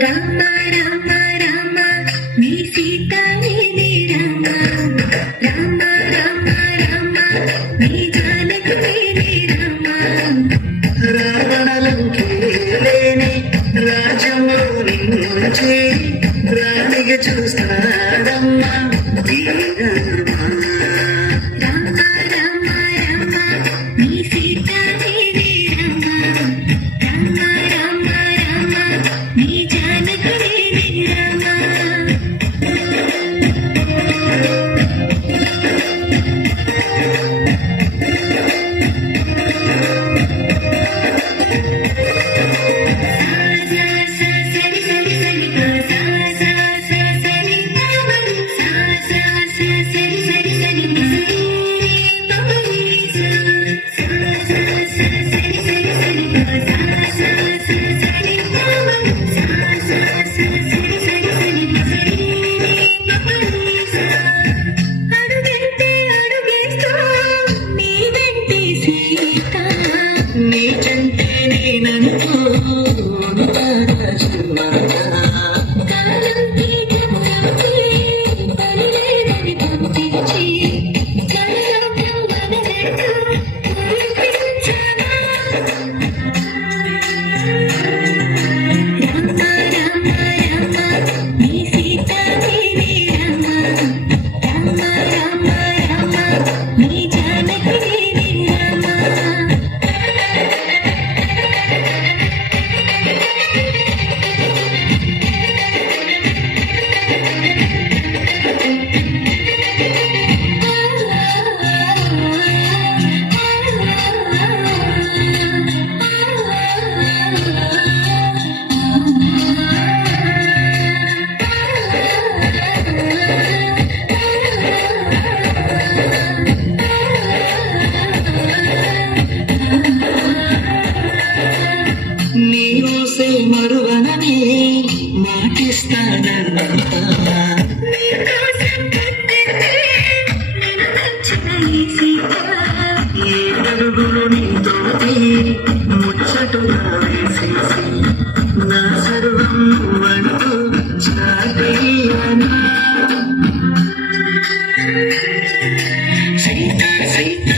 రామ రామ రామ నీ సీత నీది రామ రామ రామ రామ నీ జానకి నీది రామ రావణలంకేలేని రాజ్యంలో నుంచి రాణిగా చూస్తాడమ్మా ఈ రామ రామ రామ నీ సీత నీది రామ రామ రామ రామ నీ జానకి నీది రామ నీ చంటే నేనంటూ నీ ఊసే మరువనని మాటిస్తానంట ఏ నలుగురు నీతోటి ముచ్చటుగా వేసేసి నా సర్వం అంటూ చాటేయనా సీత సీత